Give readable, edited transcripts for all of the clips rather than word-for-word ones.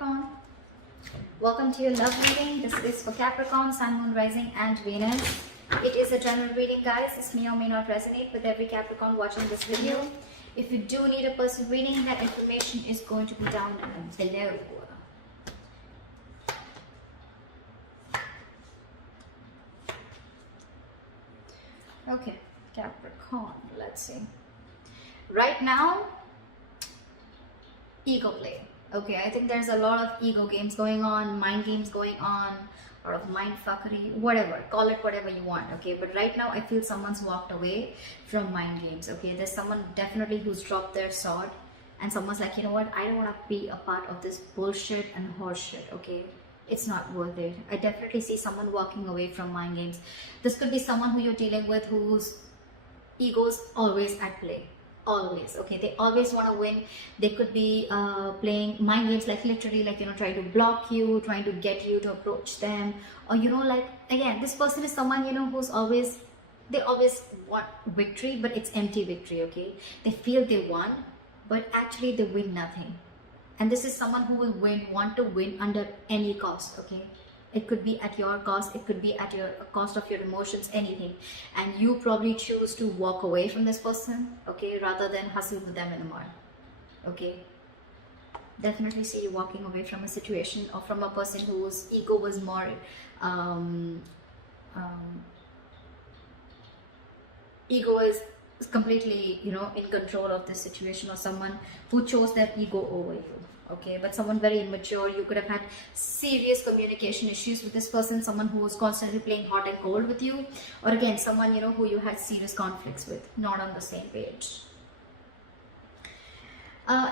Capricorn. Welcome to your love reading. This is for Capricorn, Sun, Moon, Rising and Venus. It is a general reading, guys. This may or may not resonate with every Capricorn watching this video. If you do need a personal reading, that information is going to be down below. Okay, Capricorn, let's see. Right now, ego play. Okay, I think there's a lot of ego games going on, mind games going on, or of mind fuckery, whatever, call it whatever you want. Okay, but right now I feel someone's walked away from mind games. Okay, there's someone definitely who's dropped their sword, and someone's like, you know what, I don't want to be a part of this bullshit and horseshit. Okay, it's not worth it. I definitely see someone walking away from mind games. This could be someone who you're dealing with whose ego's always at play. Always. Okay, they always want to win. They could be playing mind games, like literally, like, you know, trying to block you, trying to get you to approach them, or, you know, like, again, this person is someone, you know, who's always, they always want victory, but it's empty victory. Okay, they feel they won, but actually they win nothing. And this is someone who will want to win under any cost. Okay, it could be at your cost, it could be at your cost of your emotions, anything. And you probably choose to walk away from this person, okay, rather than hustle with them anymore. Okay, definitely see you walking away from a situation or from a person whose ego was more ego is completely, you know, in control of this situation, or someone who chose their ego over you. Okay, but someone very immature. You could have had serious communication issues with this person, someone who was constantly playing hot and cold with you, or again, someone, you know, who you had serious conflicts with, not on the same page.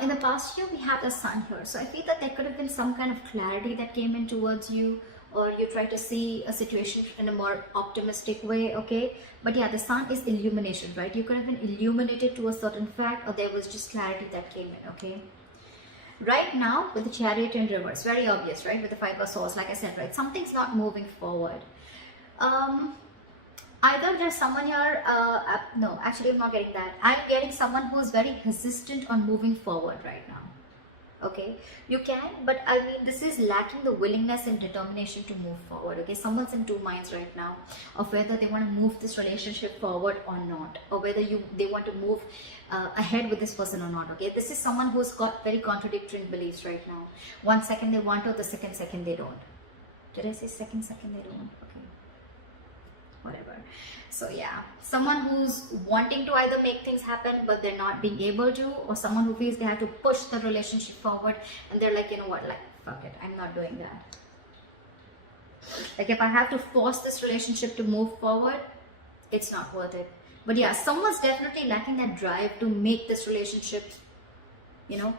In the past year, we have the Sun here, so I feel that there could have been some kind of clarity that came in towards you, or you try to see a situation in a more optimistic way. Okay, but yeah, the Sun is illumination, right? You could have been illuminated to a certain fact, or there was just clarity that came in. Okay, right now with the Chariot in reverse, very obvious, right? With the Five of Swords, like I said, right, something's not moving forward. Either there's someone here, no, actually I'm not getting that. I'm getting someone who's very hesitant on moving forward right now. Okay, you can, but I mean, this is lacking the willingness and determination to move forward. Okay, someone's in two minds right now of whether they want to move this relationship forward or not, or whether they want to move ahead with this person or not. Okay, this is someone who's got very contradictory beliefs right now. One second they want to, the second they don't. Did I say second they don't? Okay, whatever. So yeah, someone who's wanting to either make things happen but they're not being able to, or someone who feels they have to push the relationship forward and they're like, you know what, like, fuck it, I'm not doing that. Like, if I have to force this relationship to move forward, it's not worth it. But yeah, someone's definitely lacking that drive to make this relationship, you know,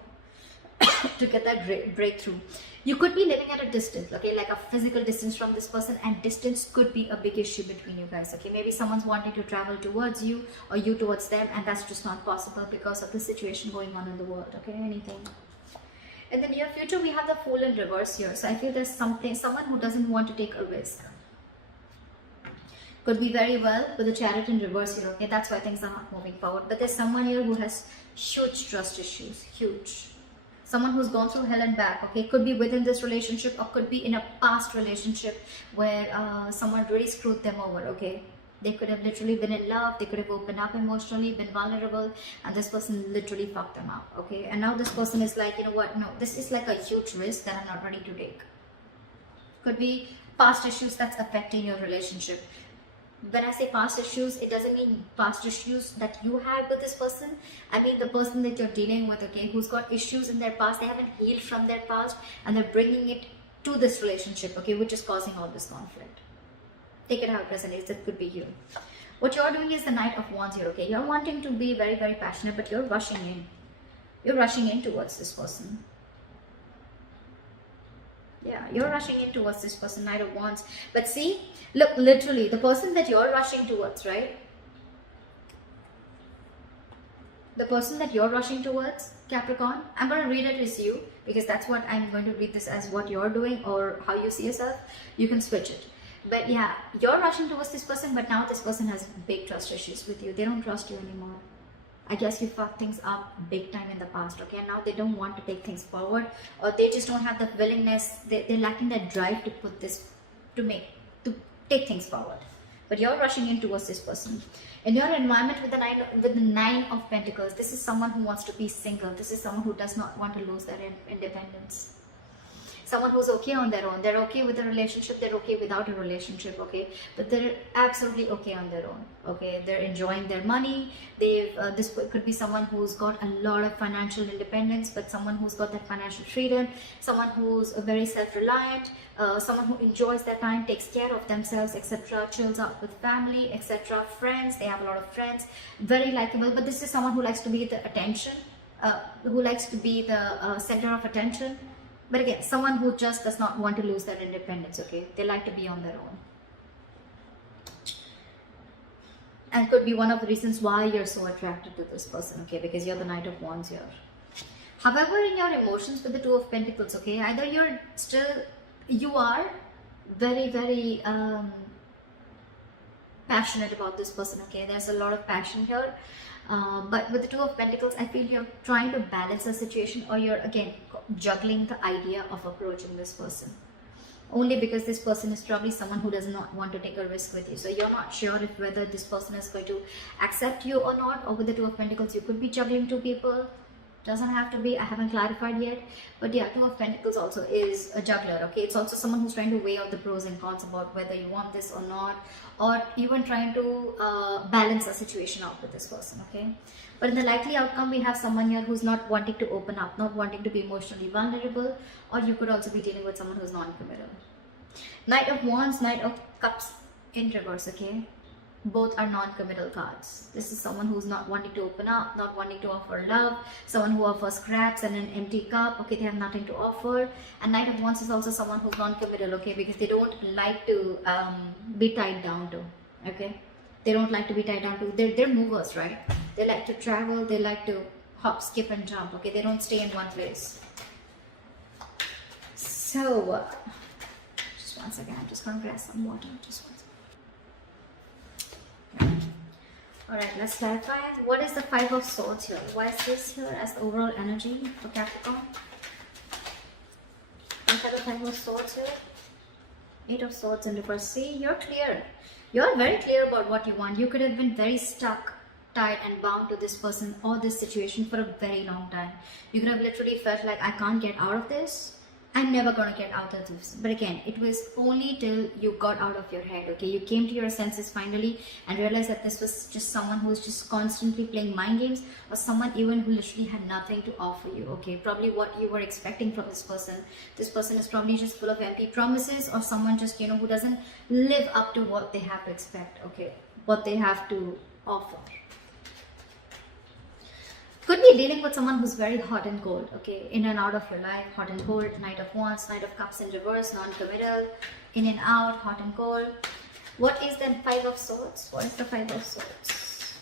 to get that breakthrough. You could be living at a distance, okay, like a physical distance from this person, and distance could be a big issue between you guys. Okay, maybe someone's wanting to travel towards you or you towards them, and that's just not possible because of the situation going on in the world. Okay, anything. In the near future, we have the Fool in reverse here, so I feel there's someone who doesn't want to take a risk. Could be very well with the Chariot in reverse here. Okay, that's why things are not moving forward. But there's someone here who has huge trust issues, huge. Someone who's gone through hell and back. Okay, could be within this relationship or could be in a past relationship where someone really screwed them over. Okay, they could have literally been in love, they could have opened up emotionally, been vulnerable, and this person literally fucked them up. Okay, and now this person is like, you know what, no, this is like a huge risk that I'm not ready to take. Could be past issues that's affecting your relationship. When I say past issues, it doesn't mean past issues that you had with this person. I mean the person that you're dealing with, okay, who's got issues in their past. They haven't healed from their past and they're bringing it to this relationship, okay, which is causing all this conflict. Take it how it resonates. It could be you. What you're doing is the Knight of Wands here, okay. You're wanting to be very, very passionate, but you're rushing in. You're rushing in towards this person. Yeah, you're rushing in towards this person, Knight of Wands. But see, look, literally, the person that you're rushing towards, right? The person that you're rushing towards, Capricorn, I'm going to read it as you, because that's what I'm going to read this as, what you're doing or how you see yourself. You can switch it. But yeah, you're rushing towards this person, but now this person has big trust issues with you. They don't trust you anymore. I guess you fucked things up big time in the past, okay? And now they don't want to take things forward, or they just don't have the willingness, they're lacking that drive to put this, to take things forward. But you're rushing in towards this person. In your environment with the Nine of Pentacles, this is someone who wants to be single. This is someone who does not want to lose their independence. Someone who's okay on their own. They're okay with a relationship, they're okay without a relationship, okay? But they're absolutely okay on their own, okay? They're enjoying their money. This could be someone who's got a lot of financial independence, but someone who's got that financial freedom, someone who's very self-reliant, someone who enjoys their time, takes care of themselves, etc., chills out with family, etc., friends. They have a lot of friends, very likable. But this is someone who likes to be the attention, who likes to be the center of attention. But again, someone who just does not want to lose their independence, okay? They like to be on their own. And could be one of the reasons why you're so attracted to this person, okay? Because you're the Knight of Wands here. However, in your emotions with the Two of Pentacles, okay? Either you are very, very passionate about this person, okay? There's a lot of passion here. But with the Two of Pentacles, I feel you're trying to balance the situation, or you're again juggling the idea of approaching this person. Only because this person is probably someone who does not want to take a risk with you. So you're not sure if whether this person is going to accept you or not. Or with the Two of Pentacles, you could be juggling two people. Doesn't have to be, I haven't clarified yet. But yeah, Two of Pentacles also is a juggler, okay? It's also someone who's trying to weigh out the pros and cons about whether you want this or not, or even trying to balance a situation out with this person, okay? But in the likely outcome, we have someone here who's not wanting to open up, not wanting to be emotionally vulnerable, or you could also be dealing with someone who's non-committal. Knight of Wands, Knight of Cups in reverse, okay? Both are non-committal cards. This is someone who's not wanting to open up, not wanting to offer love, someone who offers scraps and an empty cup, okay? They have nothing to offer. And Knight of Wands is also someone who's non-committal, okay? Because they don't like to be tied down to, okay? They don't like to be tied down to, they're movers, right? They like to travel, they like to hop, skip and jump, okay? They don't stay in one place. So, just one second, I'm just going to grab some water, just one second. Alright, let's clarify. What is the Five of Swords here? Why is this here as the overall energy for Capricorn? Look at the Five of Swords here. Eight of Swords in reverse. See, you're clear. You're very clear about what you want. You could have been very stuck, tied and bound to this person or this situation for a very long time. You could have literally felt like, I can't get out of this. I'm never gonna get out of this. But again, it was only till you got out of your head, okay? You came to your senses finally and realized that this was just someone who was just constantly playing mind games, or someone even who literally had nothing to offer you, okay? Probably what you were expecting from this person. This person is probably just full of empty promises, or someone just, you know, who doesn't live up to what they have to expect, okay? What they have to offer. Could be dealing with someone who's very hot and cold, okay? In and out of your life, hot and cold. Knight of Wands, Knight of Cups in reverse, non-committal, in and out, hot and cold. What is the Five of Swords? What is the Five of Swords?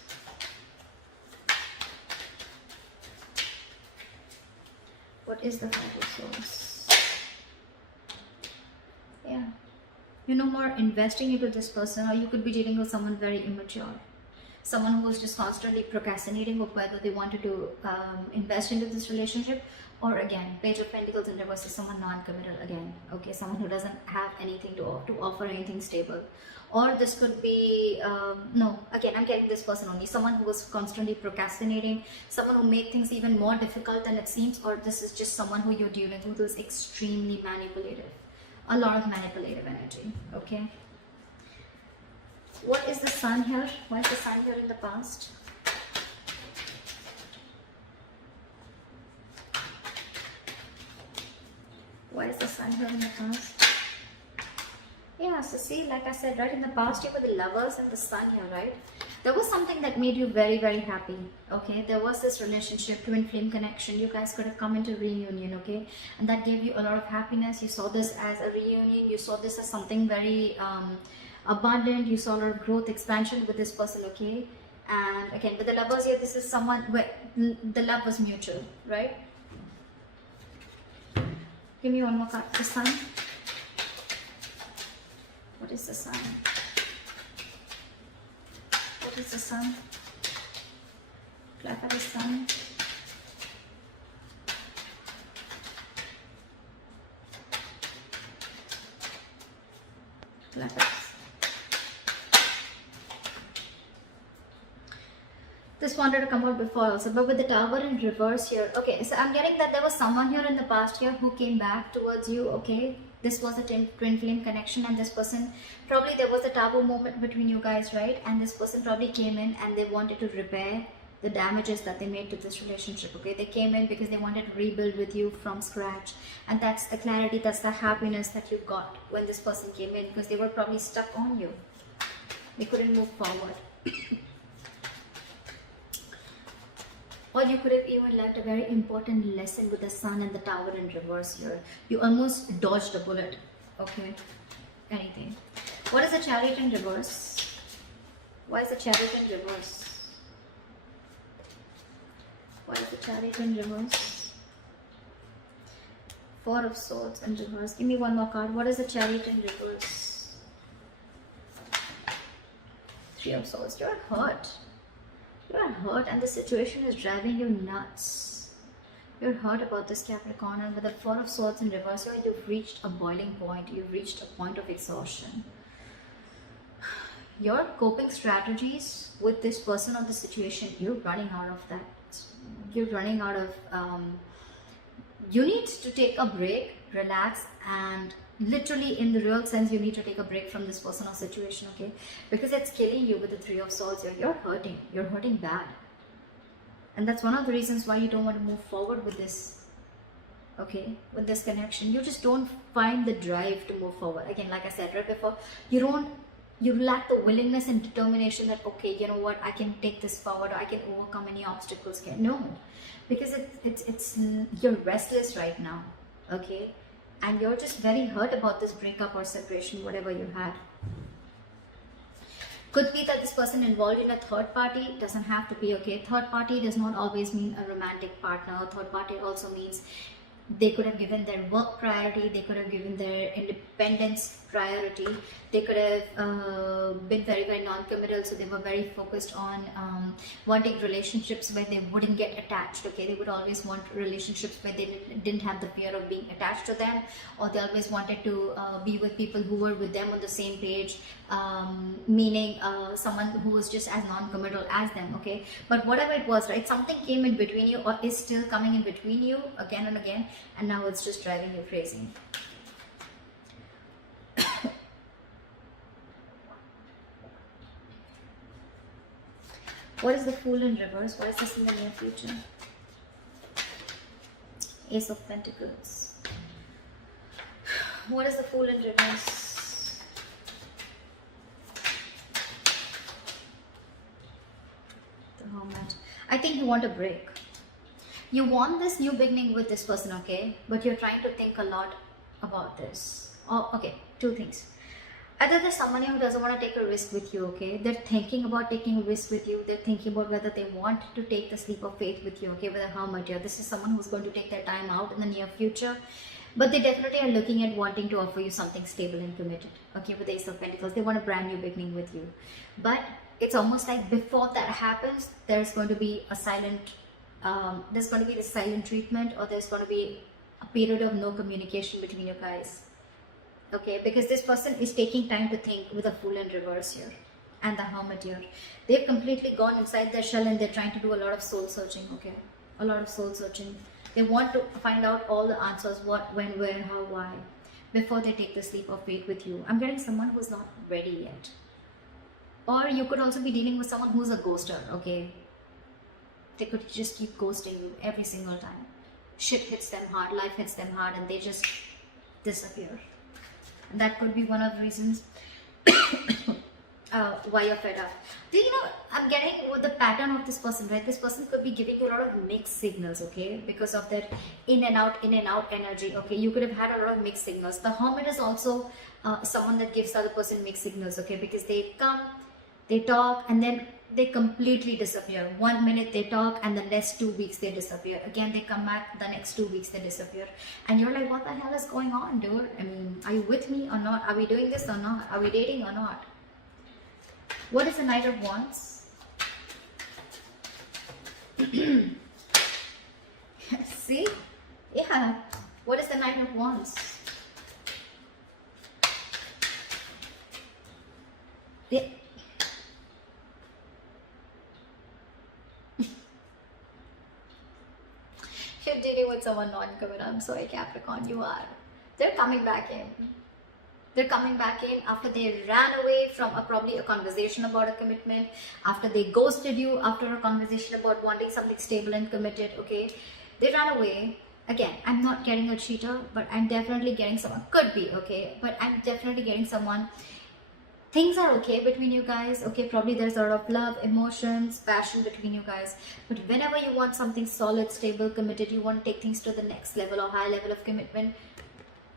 What is the Five of Swords? Yeah. You're no more investing into this person, or you could be dealing with someone very immature. Someone who was just constantly procrastinating of whether they wanted to invest into this relationship, or again, Page of Pentacles in reverse is someone non-committal again, okay? Someone who doesn't have anything to offer, anything stable. Or this could be, no, again, I'm getting this person only, someone who was constantly procrastinating, someone who made things even more difficult than it seems, or this is just someone who you're dealing with who's extremely manipulative. A lot of manipulative energy, okay? What is the Sun here? Why is the Sun here in the past? Why is the Sun here in the past? Yeah, so see, like I said, right, in the past you were the Lovers and the Sun here, right? There was something that made you very, very happy, okay? There was this relationship, twin flame connection. You guys could have come into reunion, okay? And that gave you a lot of happiness. You saw this as a reunion. You saw this as something very abundant. You saw a lot of growth, expansion with this person, okay? And again, with the Lovers here, this is someone where the love was mutual, right? Give me one more card. The Sun. What is the Sun? What is the Sun? Clarify the sun. Clarify. This wanted to come out before also, but with the Tower in reverse here. Okay, so I'm getting that there was someone here in the past year who came back towards you. Okay, this was a twin flame connection, and this person, probably there was a Tower moment between you guys, right? And this person probably came in and they wanted to repair the damages that they made to this relationship. Okay, they came in because they wanted to rebuild with you from scratch, and that's the clarity, that's the happiness that you got when this person came in, because they were probably stuck on you. They couldn't move forward. Or you could have even left a very important lesson with the Sun and the Tower in reverse here. You almost dodged a bullet. Okay, anything. What is the Chariot in reverse? Why is the Chariot in reverse? Why is the Chariot in reverse? Four of Swords in reverse. Give me one more card. What is the Chariot in reverse? Three of Swords. You're hurt. You're hurt and the situation is driving you nuts. You're hurt about this, Capricorn, and with the Four of Swords in reverse, you've reached a boiling point. You've reached a point of exhaustion. Your coping strategies with this person or the situation, you're running out of that. You're running out of... you need to take a break, relax, and literally in the real sense you need to take a break from this person or situation, okay? Because it's killing you with the Three of Swords here. You're hurting bad, and that's one of the reasons why you don't want to move forward with this, okay, with this connection. You just don't find the drive to move forward. Again, like I said right before, you lack the willingness and determination that, okay, you know what, I can take this forward, or I can overcome any obstacles. No, because it's you're restless right now, okay? And you're just very hurt about this breakup or separation, whatever you had. Could be that this person involved in a third party. Doesn't have to be, okay? Third party does not always mean a romantic partner. Third party also means they could have given their work priority, they could have given their independence priority, they could have been very, very non-committal, so they were very focused on wanting relationships where they wouldn't get attached, okay? They would always want relationships where they didn't have the fear of being attached to them, or they always wanted to be with people who were with them on the same page, meaning someone who was just as non-committal as them, okay? But whatever it was, right, something came in between you, or is still coming in between you again and again, and now it's just driving you crazy. What is the Fool in reverse? What is this in the near future? Ace of Pentacles. What is the Fool in reverse? The Hermit. I think you want a break. You want this new beginning with this person, okay? But you're trying to think a lot about this. Oh, okay, two things. Either there's someone who doesn't want to take a risk with you, okay? They're thinking about taking a risk with you. They're thinking about whether they want to take the leap of faith with you, okay? With a Hermit here. This is someone who's going to take their time out in the near future. But they definitely are looking at wanting to offer you something stable and committed, okay? With the Ace of Pentacles, they want a brand new beginning with you. But it's almost like before that happens, there's going to be a silent... there's going to be the silent treatment, or there's going to be a period of no communication between you guys. Okay, because this person is taking time to think with a Fool in reverse here and the Hermit here. They've completely gone inside their shell and they're trying to do a lot of soul searching, okay? A lot of soul searching. They want to find out all the answers, what, when, where, how, why, before they take this leap of faith with you. I'm getting someone who's not ready yet. Or you could also be dealing with someone who's a ghoster, okay? They could just keep ghosting you every single time. Shit hits them hard, life hits them hard, and they just disappear. And that could be one of the reasons why you're fed up. Do you know, I'm getting with the pattern of this person, right? This person could be giving you a lot of mixed signals, okay? Because of that in and out energy, okay? You could have had a lot of mixed signals. The Hermit is also someone that gives the other person mixed signals, okay? Because they come, they talk, and then they completely disappear. 1 minute they talk, and the next 2 weeks they disappear. Again, they come back, the next 2 weeks they disappear. And you're like, what the hell is going on, dude? I mean, are you with me or not? Are we doing this or not? Are we dating or not? What is the Knight of Wands? See? Yeah. What is the Nine of Wands? Yeah. You're dealing with someone non-committal. I'm sorry, Capricorn, you are. They're coming back in. They're coming back in after they ran away from probably a conversation about a commitment, after they ghosted you, after a conversation about wanting something stable and committed, okay? They ran away. Again, I'm not getting a cheater, but I'm definitely getting someone. Could be, okay? But I'm definitely getting someone. Things are okay between you guys, okay? Probably there's a lot of love, emotions, passion between you guys. But whenever you want something solid, stable, committed, you want to take things to the next level or high level of commitment,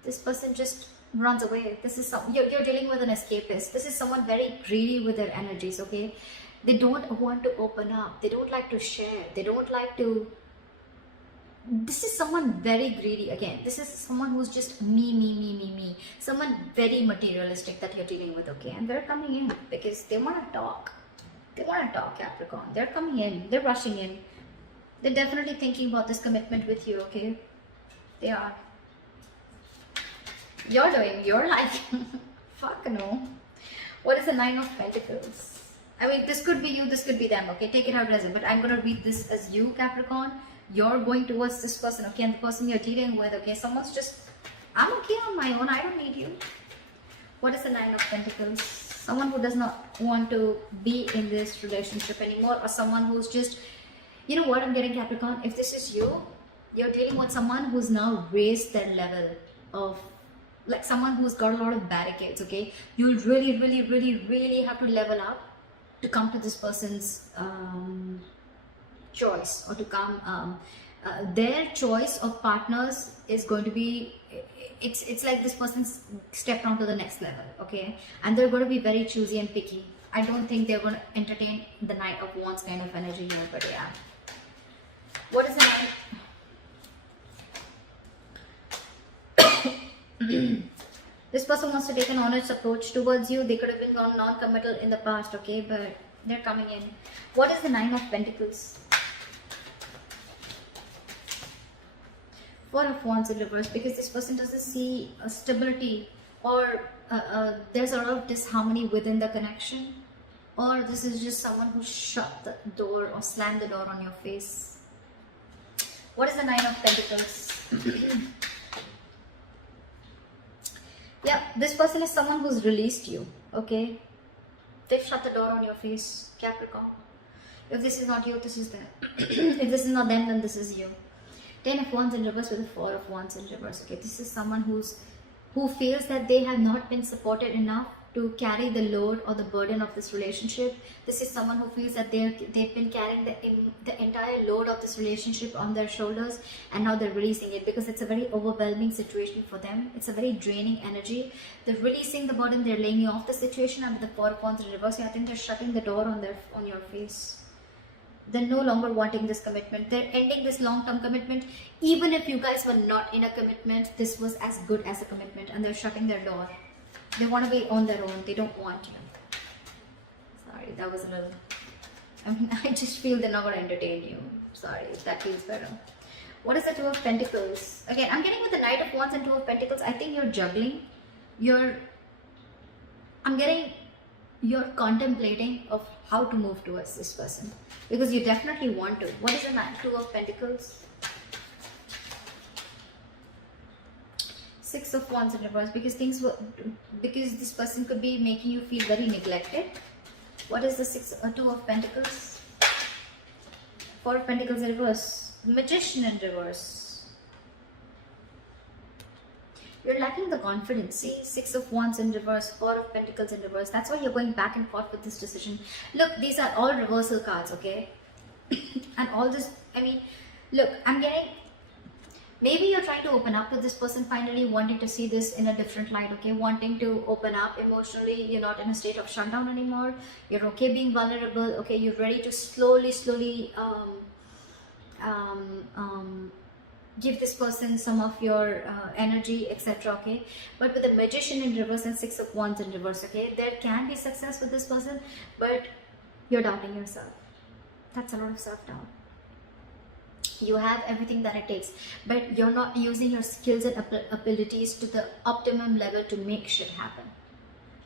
this person just runs away. This is you're dealing with an escapist. This is someone very greedy with their energies, okay? They don't want to open up. They don't like to share. They don't like to... This is someone very greedy. Again, this is someone who's just me. Someone very materialistic that you're dealing with, okay? And they're coming in because they want to talk. They want to talk, Capricorn. They're coming in. They're rushing in. They're definitely thinking about this commitment with you, okay? They are. You're doing your life. Fuck no. What is the Nine of Pentacles? I mean, this could be you, this could be them, okay? Take it how it is. But I'm going to read this as you, Capricorn. You're going towards this person, okay? And the person you're dealing with, okay? Someone's just, I'm okay on my own. I don't need you. What is the Nine of Pentacles? Someone who does not want to be in this relationship anymore, or someone who's just, you know what I'm getting, Capricorn? If this is you, you're dealing with someone who's now raised their level of, like someone who's got a lot of barricades, okay? You'll really have to level up to come to this person's choice, or to come their choice of partners is going to be, it's like this person's stepped on to the next level, okay? And they're going to be very choosy and picky. I don't think they're going to entertain the Knight of Wands kind of energy here, but yeah. What is the This person wants to take an honest approach towards you. They could have been non-committal in the past, okay? But they're coming in. What is the Nine of Pentacles? Four of Wands in reverse, because this person doesn't see a stability, or there's a lot of disharmony within the connection, or this is just someone who shut the door or slammed the door on your face. What is the Nine of Pentacles? Yeah, this person is someone who's released you, okay? They've shut the door on your face, Capricorn. If this is not you, this is them. If this is not them, then this is you. 10 of Wands in reverse with a 4 of Wands in reverse, okay? This is someone who feels that they have not been supported enough to carry the load or the burden of this relationship. This is someone who feels that they've been carrying the entire load of this relationship on their shoulders, and now they're releasing it because it's a very overwhelming situation for them. It's a very draining energy. They're releasing the burden, they're laying you off the situation, and with the 4 of Wands in reverse, I think they're shutting the door on your face. They're no longer wanting this commitment. They're ending this long-term commitment. Even if you guys were not in a commitment, this was as good as a commitment, and they're shutting their door. They want to be on their own. They don't want you. Sorry, that was a little... I mean, I just feel they're not going to entertain you. Sorry, if that feels better. What is the Two of Pentacles? Again, I'm getting with the Knight of Wands and Two of Pentacles. I think you're juggling. I'm getting... You're contemplating of how to move towards this person, because you definitely want to. What is the Two of Pentacles? 6 of Wands in reverse, because this person could be making you feel very neglected. What is the Two of Pentacles? 4 of Pentacles in reverse. Magician in reverse. You're lacking the confidence. See, 6 of Wands in reverse, 4 of Pentacles in reverse. That's why you're going back and forth with this decision. Look, these are all reversal cards, okay? And all this, I mean, look, I'm getting... Maybe you're trying to open up to this person finally, wanting to see this in a different light, okay? Wanting to open up emotionally. You're not in a state of shutdown anymore. You're okay being vulnerable, okay? You're ready to slowly give this person some of your energy, etc., okay? But with the Magician in reverse and 6 of Wands in reverse, okay? There can be success with this person, but you're doubting yourself. That's a lot of self-doubt. You have everything that it takes, but you're not using your skills and abilities to the optimum level to make shit happen.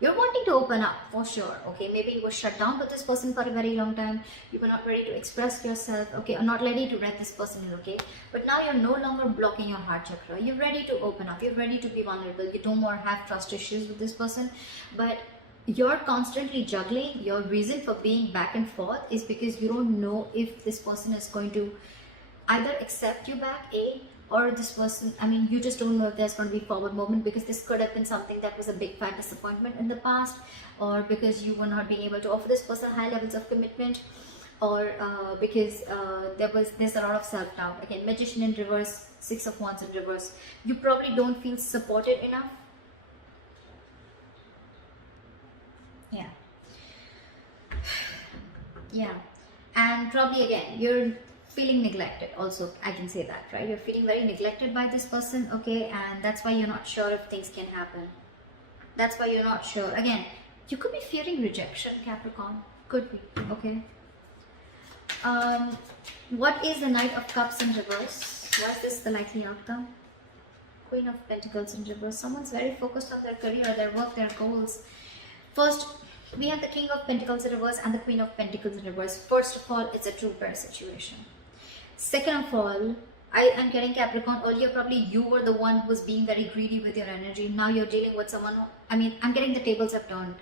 You're wanting to open up for sure, okay? Maybe you were shut down with this person for a very long time. You were not ready to express yourself, okay? Or not ready to let this person in, okay? But now you're no longer blocking your heart chakra. You're ready to open up. You're ready to be vulnerable. You don't more have trust issues with this person. But you're constantly juggling. Your reason for being back and forth is because you don't know if this person is going to either accept you back, or this person, I mean, you just don't know if there's going to be forward movement, because this could have been something that was a big fat disappointment in the past, or because you were not being able to offer this person high levels of commitment, or because there's a lot of self-doubt. Again, Magician in reverse, Six of Wands in reverse. You probably don't feel supported enough. Yeah. Yeah. And probably again, you're feeling neglected also, I can say that, right? You're feeling very neglected by this person, okay? And that's why you're not sure if things can happen. That's why you're not sure. Again, you could be fearing rejection, Capricorn. Could be, okay? What is the Knight of Cups in reverse? Why is this the likely outcome? Queen of Pentacles in reverse. Someone's very focused on their career, their work, their goals. First, we have the King of Pentacles in reverse and the Queen of Pentacles in reverse. First of all, it's a true pair situation. Second of all, I am getting Capricorn. Earlier, probably you were the one who was being very greedy with your energy. Now you're dealing with someone who, I mean, I'm getting the tables have turned.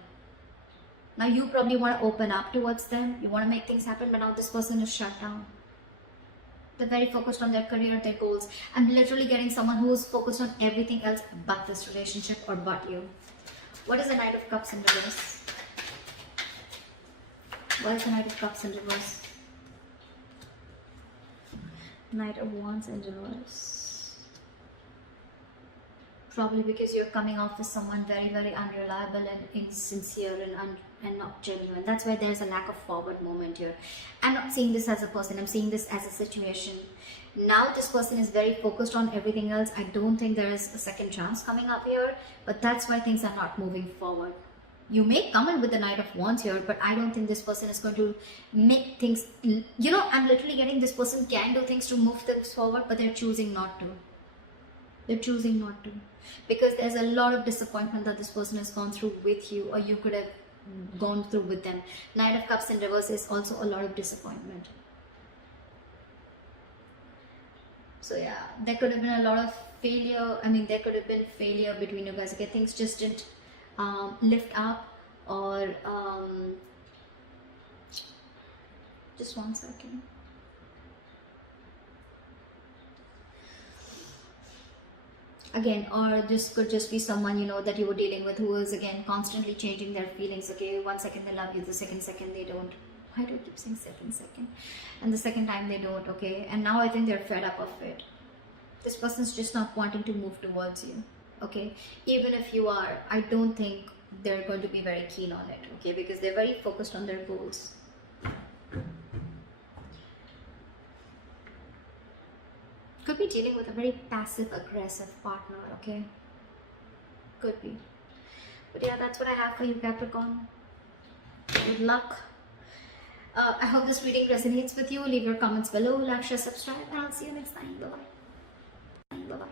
Now you probably want to open up towards them. You want to make things happen, but now this person is shut down. They're very focused on their career, their goals. I'm literally getting someone who is focused on everything else but this relationship or but you. What is the Knight of Cups in reverse? Why is the Knight of Cups in reverse? Knight of Wands in reverse. Probably because you're coming off as someone very, very unreliable and insincere and not genuine. That's why there's a lack of forward movement here. I'm not seeing this as a person. I'm seeing this as a situation. Now this person is very focused on everything else. I don't think there is a second chance coming up here. But that's why things are not moving forward. You may come in with the Knight of Wands here, but I don't think this person is going to make things, you know, I'm literally getting this person can do things to move things forward, but they're choosing not to. They're choosing not to. Because there's a lot of disappointment that this person has gone through with you, or you could have gone through with them. Knight of Cups in reverse is also a lot of disappointment. So yeah, there could have been a lot of failure. I mean, there could have been failure between you guys. Okay, things just didn't lift up, or just one second. Again, or this could just be someone, you know, that you were dealing with who is again constantly changing their feelings. Okay, 1 second they love you, the second they don't. Why do I keep saying second? And the second time they don't, okay? And now I think they're fed up of it. This person's just not wanting to move towards you, okay? Even if you are, I don't think they're going to be very keen on it, okay? Because they're very focused on their goals. Could be dealing with a very passive-aggressive partner, okay? Could be. But yeah, that's what I have for you, Capricorn. Good luck. I hope this reading resonates with you. Leave your comments below, like, share, subscribe, and I'll see you next time. Bye-bye. Bye-bye.